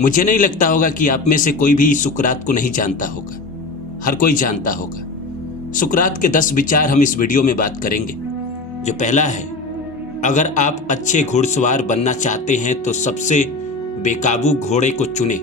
मुझे नहीं लगता होगा कि आप में से कोई भी सुकरात को नहीं जानता होगा। हर कोई जानता होगा। सुकरात के 10 विचार हम इस वीडियो में बात करेंगे। जो पहला है, अगर आप अच्छे घुड़सवार बनना चाहते हैं तो सबसे बेकाबू घोड़े को चुनें,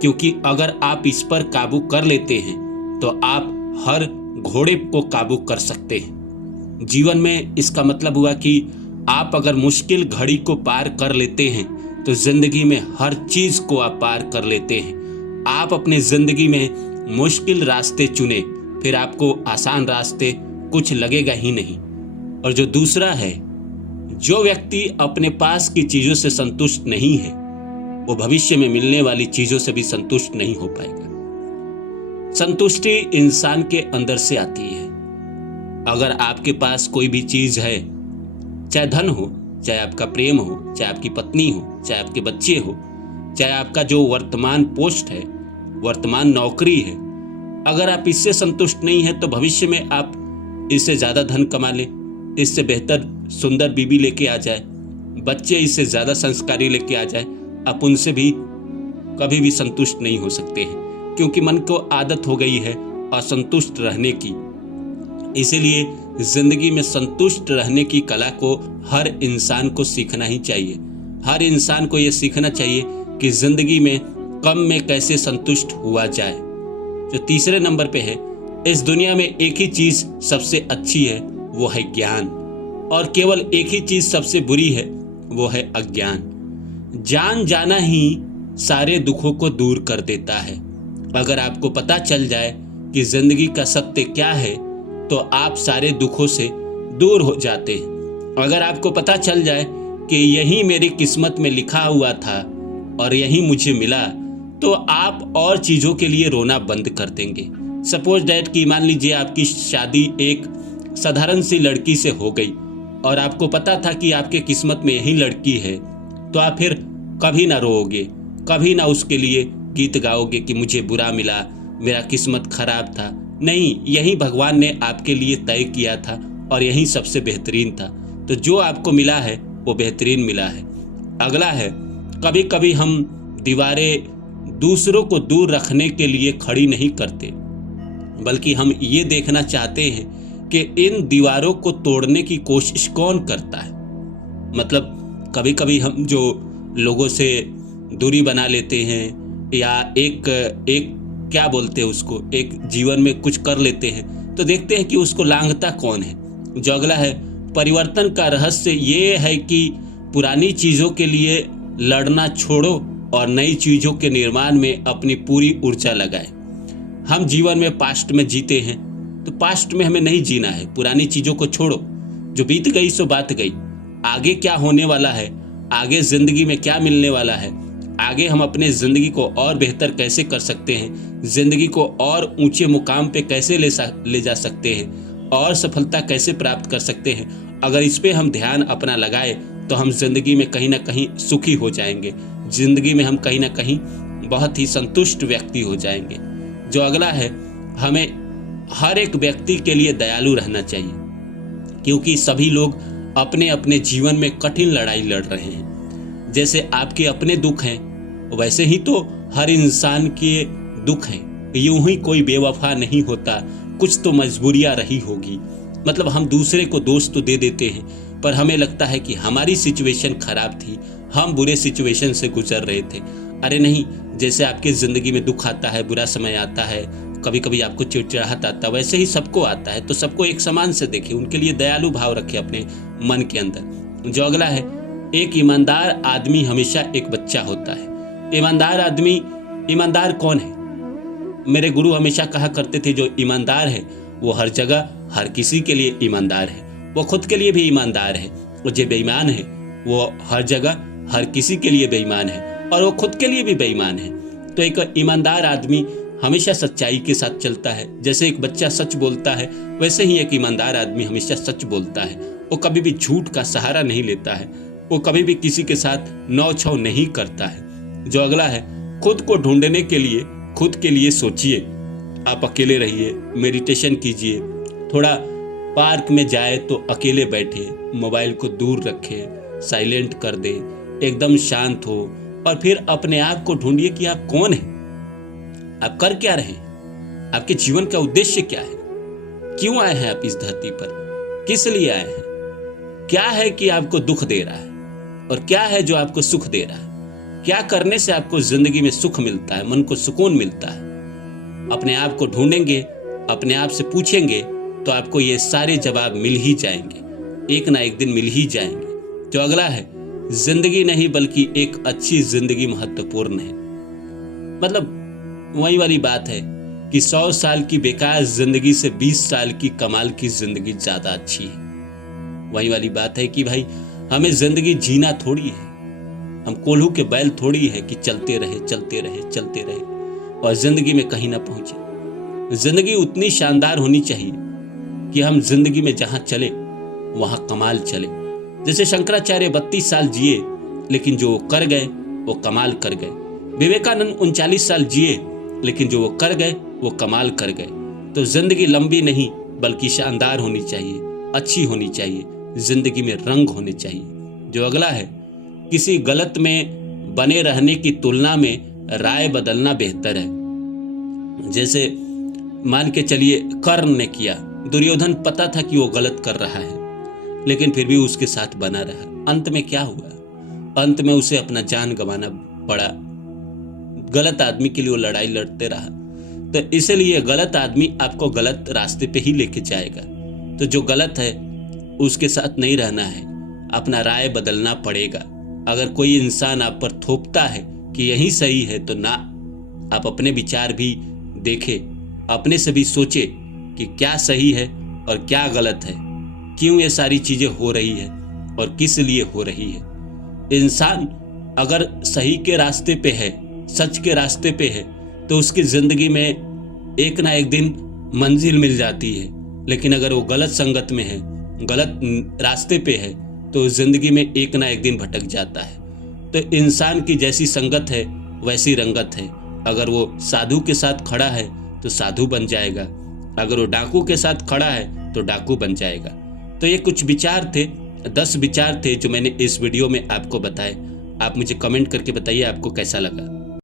क्योंकि अगर आप इस पर काबू कर लेते हैं तो आप हर घोड़े को काबू कर सकते हैं। जीवन में इसका मतलब हुआ कि आप अगर मुश्किल घड़ी को पार कर लेते हैं तो जिंदगी में हर चीज को आप पार कर लेते हैं। आप अपने जिंदगी में मुश्किल रास्ते चुने, फिर आपको आसान रास्ते कुछ लगेगा ही नहीं। और जो दूसरा है, जो व्यक्ति अपने पास की चीजों से संतुष्ट नहीं है वो भविष्य में मिलने वाली चीजों से भी संतुष्ट नहीं हो पाएगा। संतुष्टि इंसान के अंदर से आती है। अगर आपके पास कोई भी चीज है, चाहे धन हो, चाहे आपका प्रेम हो, चाहे आपकी पत्नी हो, चाहे आपके बच्चे हो, चाहे आपका जो वर्तमान पोस्ट है, वर्तमान नौकरी है, अगर आप इससे संतुष्ट नहीं है तो भविष्य में आप इससे ज्यादा धन कमा ले, इससे बेहतर सुंदर बीबी लेके आ जाए, बच्चे इससे ज्यादा संस्कारी लेके आ जाए, आप उनसे भी कभी भी संतुष्ट नहीं हो सकते हैं, क्योंकि मन को आदत हो गई है असंतुष्ट रहने की। इसीलिए जिंदगी में संतुष्ट रहने की कला को हर इंसान को सीखना ही चाहिए। हर इंसान को यह सीखना चाहिए कि जिंदगी में कम में कैसे संतुष्ट हुआ जाए। जो तीसरे नंबर पे है, इस दुनिया में एक ही चीज सबसे अच्छी है, वो है ज्ञान, और केवल एक ही चीज सबसे बुरी है, वो है अज्ञान। जान जाना ही सारे दुखों को दूर कर देता है। अगर आपको पता चल जाए कि जिंदगी का सत्य क्या है तो आप सारे दुखों से दूर हो जाते हैं। अगर आपको पता चल जाए कि यही मेरी किस्मत में लिखा हुआ था और यही मुझे मिला, तो आप और चीज़ों के लिए रोना बंद कर देंगे। सपोज डैट कि मान लीजिए आपकी शादी एक साधारण सी लड़की से हो गई और आपको पता था कि आपके किस्मत में यही लड़की है, तो आप फिर कभी ना रोओगे, कभी ना उसके लिए गीत गाओगे कि मुझे बुरा मिला, मेरा किस्मत खराब था। नहीं, यही भगवान ने आपके लिए तय किया था और यही सबसे बेहतरीन था। तो जो आपको मिला है वो बेहतरीन मिला है। अगला है, कभी कभी हम दीवारें दूसरों को दूर रखने के लिए खड़ी नहीं करते, बल्कि हम ये देखना चाहते हैं कि इन दीवारों को तोड़ने की कोशिश कौन करता है। मतलब कभी कभी हम जो लोगों से दूरी बना लेते हैं या एक क्या बोलते हैं उसको, एक जीवन में कुछ कर लेते हैं तो देखते हैं कि उसको लांघता कौन है। जो अगला है, परिवर्तन का रहस्य ये है कि पुरानी चीज़ों के लिए लड़ना छोड़ो और नई चीज़ों के निर्माण में अपनी पूरी ऊर्जा लगाएं। हम जीवन में पास्ट में जीते हैं तो पास्ट में हमें नहीं जीना है। पुरानी चीज़ों को छोड़ो, जो बीत गई सो बात गई। आगे क्या होने वाला है, आगे ज़िंदगी में क्या मिलने वाला है, आगे हम अपने ज़िंदगी को और बेहतर कैसे कर सकते हैं, ज़िंदगी को और ऊंचे मुकाम पे कैसे ले जा सकते हैं और सफलता कैसे प्राप्त कर सकते हैं, अगर इस पे हम ध्यान अपना लगाए तो हम ज़िंदगी में कहीं ना कहीं सुखी हो जाएंगे। ज़िंदगी में हम कहीं ना कहीं बहुत ही संतुष्ट व्यक्ति हो जाएंगे। जो अगला है, हमें हर एक व्यक्ति के लिए दयालु रहना चाहिए, क्योंकि सभी लोग अपने अपने जीवन में कठिन लड़ाई लड़ रहे हैं। जैसे आपके अपने दुख हैं वैसे ही तो हर इंसान के दुख हैं। यूं ही कोई बेवफा नहीं होता, कुछ तो मजबूरियां रही होगी। मतलब हम दूसरे को दोष तो दे देते हैं, पर हमें लगता है कि हमारी सिचुएशन खराब थी, हम बुरे सिचुएशन से गुजर रहे थे। अरे नहीं, जैसे आपकी ज़िंदगी में दुख आता है, बुरा समय आता है, कभी कभी आपको चिड़चिड़ाहट आता है, वैसे ही सबको आता है। तो सबको एक समान से देखिए, उनके लिए दयालु भाव रखें अपने मन के अंदर। जो अगला है, एक ईमानदार आदमी हमेशा एक बच्चा होता है। ईमानदार आदमी, ईमानदार कौन है? मेरे गुरु हमेशा कहा करते थे, जो ईमानदार है वो हर जगह हर किसी के लिए ईमानदार है, वो खुद के लिए भी ईमानदार है। और जो बेईमान है वो हर जगह हर किसी के लिए बेईमान है और वो खुद के लिए भी बेईमान है। तो एक ईमानदार आदमी हमेशा सच्चाई के साथ चलता है। जैसे एक बच्चा सच बोलता है, वैसे ही एक ईमानदार आदमी हमेशा सच बोलता है। वो कभी भी झूठ का सहारा नहीं लेता है, वो कभी भी किसी के साथ नौ छौ नहीं करता है। जो अगला है, खुद को ढूंढने के लिए खुद के लिए सोचिए। आप अकेले रहिए, मेडिटेशन कीजिए, थोड़ा पार्क में जाए तो अकेले बैठे, मोबाइल को दूर रखें, साइलेंट कर दे, एकदम शांत हो और फिर अपने आप को ढूंढिए कि आप कौन हैं, आप कर क्या रहे हैं, आपके जीवन का उद्देश्य क्या है, क्यों आए हैं आप इस धरती पर, किस लिए आए हैं, क्या है कि आपको दुख दे रहा है और क्या है जो आपको सुख दे रहा है, क्या करने से आपको जिंदगी में सुख मिलता है, मन को सुकून मिलता है। अपने आप को ढूंढेंगे, अपने आप से पूछेंगे तो आपको ये सारे जवाब मिल ही जाएंगे, एक ना एक दिन मिल ही जाएंगे। जो अगला है, जिंदगी नहीं बल्कि एक अच्छी जिंदगी महत्वपूर्ण है। मतलब वही वाली बात है कि 100 साल की बेकार जिंदगी से 20 साल की कमाल की जिंदगी ज्यादा अच्छी है। वही वाली बात है कि भाई हमें जिंदगी जीना थोड़ी है, हम कोल्हू के बैल थोड़ी है कि चलते रहे चलते रहे चलते रहे और जिंदगी में कहीं ना पहुंचे। जिंदगी उतनी शानदार होनी चाहिए कि हम जिंदगी में जहां चले वहां कमाल चले। जैसे शंकराचार्य 32 साल जिए लेकिन जो वो कर गए वो कमाल कर गए। विवेकानंद 39 साल जिए लेकिन जो वो कर गए वो कमाल कर गए। तो जिंदगी लंबी नहीं बल्कि शानदार होनी चाहिए, अच्छी होनी चाहिए, जिंदगी में रंग होने चाहिए। जो अगला है, किसी गलत में बने रहने की तुलना में राय बदलना बेहतर है। जैसे मान के चलिए कर्ण ने किया, दुर्योधन पता था कि वो गलत कर रहा है लेकिन फिर भी उसके साथ बना रहा। अंत में क्या हुआ? अंत में उसे अपना जान गंवाना पड़ा। गलत आदमी के लिए वो लड़ाई लड़ते रहा। तो इसलिए गलत आदमी आपको गलत रास्ते पे ही लेके जाएगा। तो जो गलत है उसके साथ नहीं रहना है, अपना राय बदलना पड़ेगा। अगर कोई इंसान आप पर थोपता है कि यही सही है तो ना, आप अपने विचार भी देखें, अपने से भी सोचे कि क्या सही है और क्या गलत है, क्यों ये सारी चीजें हो रही है और किस लिए हो रही है। इंसान अगर सही के रास्ते पे है, सच के रास्ते पे है तो उसकी जिंदगी में एक ना एक दिन मंजिल मिल जाती है। लेकिन अगर वो गलत संगत में है, गलत रास्ते पे है तो जिंदगी में एक ना एक दिन भटक जाता है। तो इंसान की जैसी संगत है वैसी रंगत है। अगर वो साधु के साथ खड़ा है तो साधु बन जाएगा, अगर वो डाकू के साथ खड़ा है तो डाकू बन जाएगा। तो ये कुछ विचार थे, 10 विचार थे जो मैंने इस वीडियो में आपको बताए। आप मुझे कमेंट करके बताइए आपको कैसा लगा।